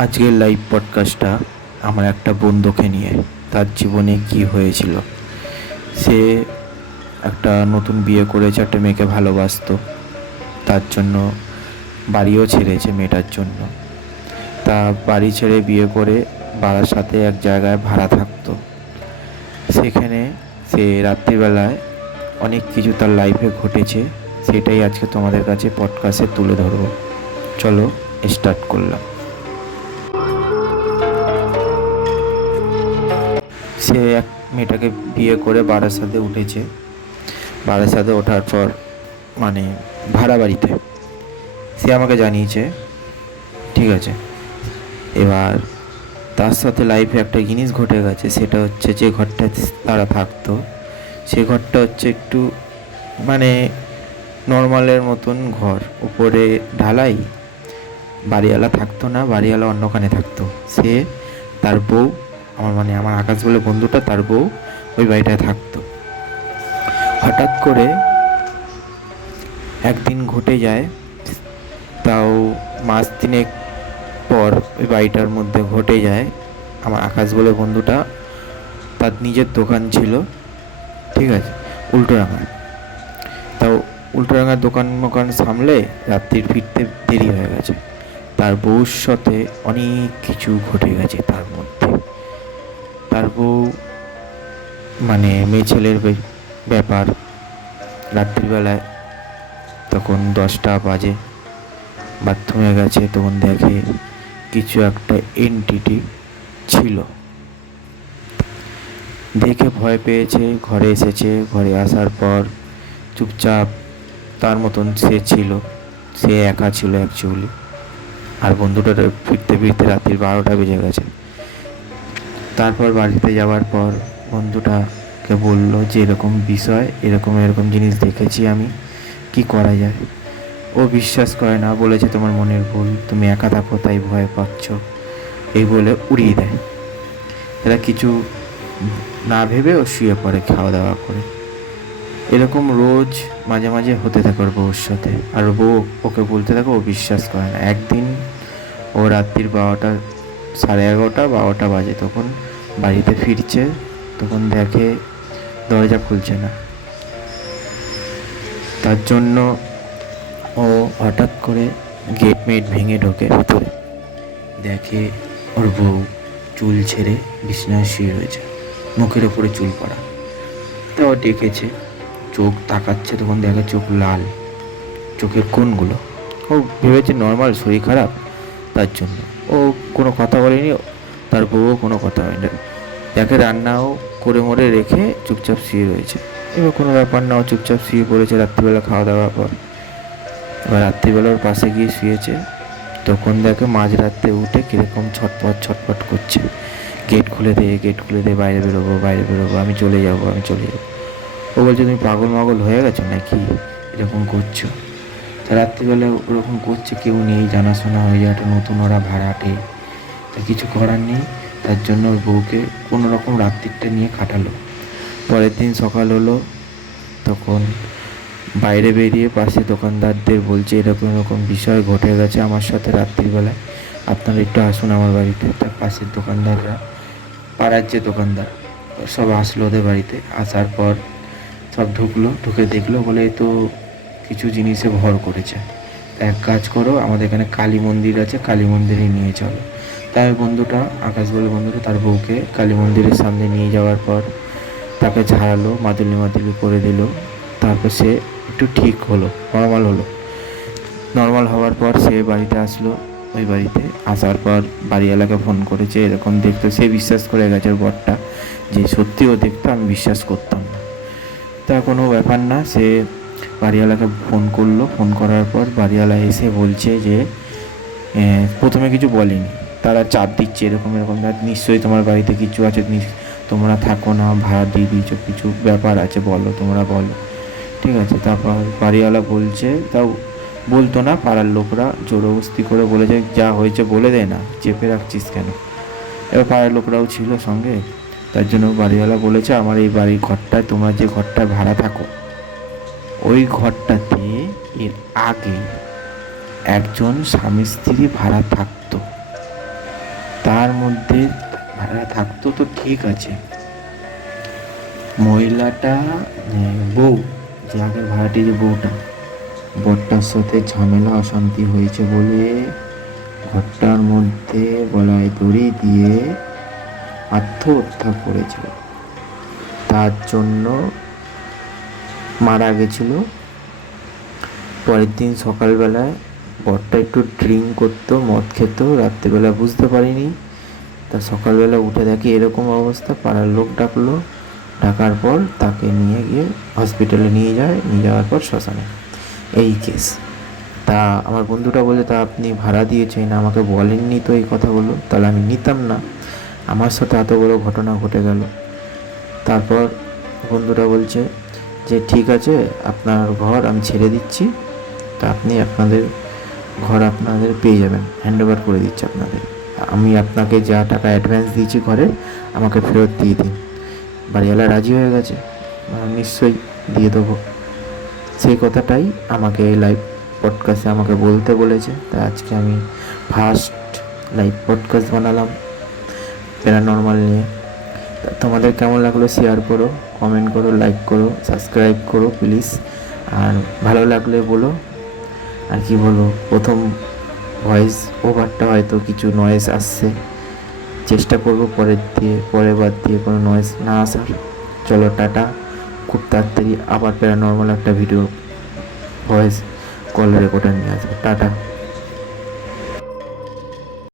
আজকের লাইভ পডকাস্টটা আমার একটা বন্ধুকে নিয়ে, তার জীবনে কি হয়েছিল। সে একটা নতুন বিয়ে করেছে, একটা মেয়েকে ভালোবাসতো। তার জন্য বাড়িও ছেড়েছে মেয়েটার জন্য। তা বাড়ি ছেড়ে বিয়ে করে বাবার সাথে এক জায়গায় ভাড়া থাকতো। সেখানে সে রাত্রিবেলায় অনেক কিছু তার লাইফে ঘটেছে, সেটাই আজকে তোমাদের কাছে পডকাস্টে তুলে ধরবো। চলো স্টার্ট করলাম। সে এক মেয়েটাকে বিয়ে করে বারাসাতে উঠেছে। বারাসাতে ওঠার পর মানে ভাড়া বাড়িতে। সে আমাকে জানিয়েছে, ঠিক আছে। এবার তার সাথে লাইফে একটা জিনিস ঘটে গেছে, সেটা হচ্ছে যে ঘরটায় তারা থাকতো, সে ঘরটা হচ্ছে একটু মানে নর্মালের মতন ঘর। উপরে ঢালাই, বাড়িওয়ালা থাকতো না, বাড়িওয়ালা অন্যখানে থাকতো। সে তার বউ আমার মানে আমার আকাশ বলে বন্ধুটা তার বউ, ওই বাড়িটায় থাকতো। হঠাৎ করে একদিন ঘটে যায়, তাও মাস তিনেক পর ওই বাড়িটার মধ্যে ঘটে যায়, আমার আকাশ বলে বন্ধুটা তার নিজের দোকান ছিল, ঠিক আছে উল্টো রাঙায় তাও উল্টো রাঙার দোকান মোকান সামলে রাত্রির ফিরতে দেরি হয়ে গেছে। তার বউর সাথে অনেক কিছু ঘটে গেছে তার মধ্যে। বউ মানে মেয়ে ছেলের ব্যাপার রাত্রিবেলায় তখন দশটা বাজে। বাথরুমে গেছে, তখন দেখে কিছু একটা এনটিটি ছিল। দেখে ভয় পেয়েছে, ঘরে এসেছে, ঘরে আসার পর চুপচাপ তার মতন সে ছিল, সে একা ছিল অ্যাকচুয়ালি আর বন্ধুটার ফিরতে ফিরতে রাত্রির বারোটা বেজে গেছে। তারপর বাড়িতে যাওয়ার পর বন্ধুটাকে বলল যে এরকম বিষয়, এরকম এরকম জিনিস দেখেছি আমি, কি করা যায়? ও বিশ্বাস করে না, বলেছে তোমার মনের ভুল, তুমি একা থাকো, তাই ভয় পাচ্ছ। এই বলে উড়িয়ে দেয়। এরা কিছু না ভেবে ও শুয়ে পড়ে খাওয়া দাওয়া করে। এরকম রোজ মাঝে মাঝে হতে থাকে ওর বউর সাথে। আর বউ ওকে বলতে থাকে, ও বিশ্বাস করে না। একদিন ও রাত্রির বারোটা সাড়ে এগারোটা বারোটা বাজে তখন বাড়িতে ফিরছে, তখন দেখে দরজা খুলছে না। তার জন্য ও হঠাৎ করে গেট মেট ভেঙে ঢোকে ভিতরে। দেখে ওর বউ চুল ছেড়ে বিছনায় শুয়ে রয়েছে, মুখের ওপরে চুল পড়া। তো ও ডেকেছে চোখ তাকাচ্ছে, তখন দেখে চোখ লাল। চোখের কোনগুলো ও ভেবেছে নর্মাল শরীর খারাপ, তার জন্য। ও কোনো কথা বলেনি, তার বউও কোনো কথা হয়নি দেখে রান্নাও করে মরে রেখে চুপচাপ শুয়ে রয়েছে। এবার কোনো ব্যাপার না, ও চুপচাপ শুয়ে পড়েছে রাত্রিবেলা খাওয়া দাওয়ার পর। এবার রাত্রিবেলা ওর পাশে গিয়ে শুয়েছে, তখন দেখে মাঝরাতে উঠে কীরকম ছটপট ছটপট করছে। গেট খুলে দে, গেট খুলে দে, বাইরে বেরোবো বাইরে বেরোবো, আমি চলে যাব, আমি চলে যাব। ও বলছে, তুমি পাগল মাগল হয়ে গেছো নাকি? এরকম করছ? রাত্রিবেলা ওরকম করছে, কেউ নেই, জানাশোনা হয়ে একটা নতুন, ওরা ভাড়াটে। তা কিছু করার নেই, তার জন্য ওর বউকে কোনো রকম রাত্রিটা নিয়ে কাটালো পরের দিন সকাল হলো, তখন বাইরে বেরিয়ে পাশে দোকানদারদের বলছে, এরকম এরকম বিষয় ঘটে গেছে আমার সাথে রাত্রিবেলায়। আপনারা একটু আসুন আমার বাড়িতে। তার পাশের দোকানদাররা, পাড়ার যে দোকানদার, সব আসলো ওদের বাড়িতে। আসার পর সব ঢুকলো, ঢুকে দেখল, বলে তো কিছু জিনিসে ভর করেছে। এক কাজ করো, আমাদের এখানে কালী মন্দির আছে, কালী মন্দিরে নিয়ে চলো। তাই বন্ধুটা, আকাশ বলে বন্ধুটা, তার বউকে কালী মন্দিরের সামনে নিয়ে যাওয়ার পর তাকে ঝাড়ালো, মাদুলি মাদুলি করে দিল। তারপর সে একটু ঠিক হলো নর্মাল হলো। নর্মাল হওয়ার পর সে বাড়িতে আসলো। ওই বাড়িতে আসার পর বাড়িওয়ালাকে ফোন করেছে, এরকম দেখতো, সে বিশ্বাস করে গেছে বরটা। যে সত্যি ও দেখতো আমি বিশ্বাস করতাম না। তা কোনো ব্যাপার না, সে বাড়িওয়ালাকে ফোন করল। ফোন করার পর বাড়িওয়ালা এসে বলছে যে প্রথমে কিছু বলেনি। তারা চাপ দিচ্ছে এরকম এরকম। নিশ্চয়ই তোমার বাড়িতে কিছু আছে তোমরা থাকো না, ভাড়া দিয়ে দিয়েছ, কিছু ব্যাপার আছে বলো, তোমরা বলো। ঠিক আছে, তারপর বাড়িওয়ালা বলছে, তাও বলতো না, পাড়ার লোকরা জোরবস্তি করে বলেছে, যা হয়েছে বলে দে না, চেপে রাখছিস কেন? এবার পাড়ার লোকরাও ছিল সঙ্গে। তার জন্য বাড়িওয়ালা বলেছে, আমার এই বাড়ির ঘরটায়, তোমরা যে ঘরটায় ভাড়া থাকো ওই ঘরটাতে এর আগে একজন স্বামী স্ত্রী ভাড়া থাকতো। মধ্যে ভাড়া থাকতো তো ঠিক আছে। মহিলাটা বউ, যে আগের ভাড়াটি যে বউটা। বরটার সাথে ঝামেলা, অশান্তি হয়েছে বলে ঘরটার মধ্যে গলায় দড়ি দিয়ে আত্মহত্যা করেছিল। তার জন্য মারা গেছিল। পরের দিন সকালবেলায় বরটা একটু ড্রিঙ্ক করতো, মদ খেত, রাত্রেবেলা বুঝতে পারিনি। তা সকালবেলা উঠে দেখি এরকম অবস্থা, পাড়ার লোক ডাকলো। ডাকার পর তাকে নিয়ে গিয়ে হসপিটালে নিয়ে যায়, নিয়ে যাওয়ার পর শ্মশানে। এই কেস তা আমার বন্ধুটা বলে তা আপনি ভাড়া দিয়েছেন, আমাকে বলেননি তো এই কথাগুলো। তাহলে আমি নিতাম না। আমার সাথে এত বড় ঘটনা ঘটে গেল। তারপর বন্ধুরা বলছে যে ঠিক আছে, আপনার ঘর আমি ছেড়ে দিচ্ছি, তা আপনি আপনাদের ঘর আপনাদের পেয়ে যাবেন। হ্যান্ড ওভার করে দিচ্ছি আপনাদের। আমি আপনাকে যা টাকা অ্যাডভান্স দিয়েছি ঘরে, আমাকে ফেরত দিয়ে দিন। বাড়িওয়ালা রাজি হয়ে গেছে? নিশ্চয়ই দিয়ে দেবো। সেই কথাটাই আমাকে লাইভ পডকাস্টে আমাকে বলতে বলেছে। তাই আজকে আমি ফার্স্ট লাইভ পডকাস্ট বানালাম প্যারানর্মাল নিয়ে। তা তোমাদের কেমন লাগল শেয়ার করো কমেন্ট করো লাইক করো সাবস্ক্রাইব করো প্লিজ আর ভালো লাগলে বলো, আর কি বলব, প্রথম ভয়েস ওভারটা হয়তো কিছু নয়েজ আসছে। চেষ্টা করব পরের দিয়ে, পরের বার দিয়ে কোনো নয়েজ না আসার। চলো টাটা, খুব তাড়াতাড়ি আবার প্যারানর্মাল একটা ভিডিও ভয়েস কল রেকর্ডার নিয়ে আসব। টাটা।